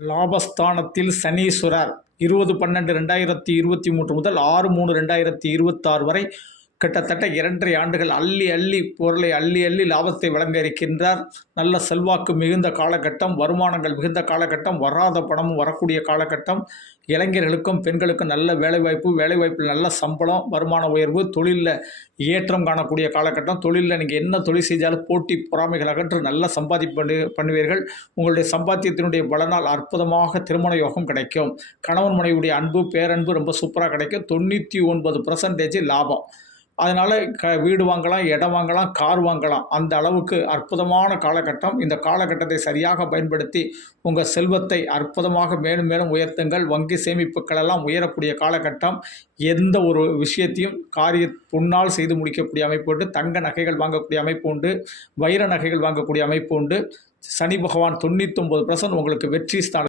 லாபஸ்தானத்தில் சனீஸ்வரர் 20/12/2023 முதல் 6/3/2026 வரை கிட்டத்தட்ட 2.5 ஆண்டுகள் அள்ளி அள்ளி பொருளை அள்ளி அள்ளி லாபத்தை வழங்க இருக்கின்றார். நல்ல செல்வாக்கு மிகுந்த காலகட்டம், வருமானங்கள் மிகுந்த காலகட்டம், வராத பணமும் வரக்கூடிய காலகட்டம். இளைஞர்களுக்கும் பெண்களுக்கும் நல்ல வேலைவாய்ப்பில் நல்ல சம்பளம், வருமான உயர்வு, தொழிலில் ஏற்றம் காணக்கூடிய காலகட்டம். தொழிலில் நீங்கள் என்ன தொழில் செஞ்சாலும் போட்டி பொறாமைகள் அகன்று நல்ல பண்ணுவீர்கள். உங்களுடைய சம்பாத்தியத்தினுடைய பலனால் அற்புதமாக திருமண யோகம் கிடைக்கும். கணவன் மனைவியுடைய அன்பு, பேரன்பு ரொம்ப சூப்பராக கிடைக்கும். 99% லாபம். அதனால் வீடு வாங்கலாம், இடம் வாங்கலாம், கார் வாங்கலாம். அந்த அளவுக்கு அற்புதமான காலகட்டம். இந்த காலகட்டத்தை சரியாக பயன்படுத்தி உங்கள் செல்வத்தை அற்புதமாக மேலும் மேலும் உயர்த்துங்கள். வங்கி சேமிப்புகளெல்லாம் உயரக்கூடிய காலகட்டம். எந்த ஒரு விஷயத்தையும் பொன்னால் செய்து முடிக்கக்கூடிய அமைப்பு உண்டு. தங்க நகைகள் வாங்கக்கூடிய அமைப்பு உண்டு. வைர நகைகள் வாங்கக்கூடிய அமைப்பு உண்டு. சனி பகவான் 99% உங்களுக்கு வெற்றி ஸ்தானம்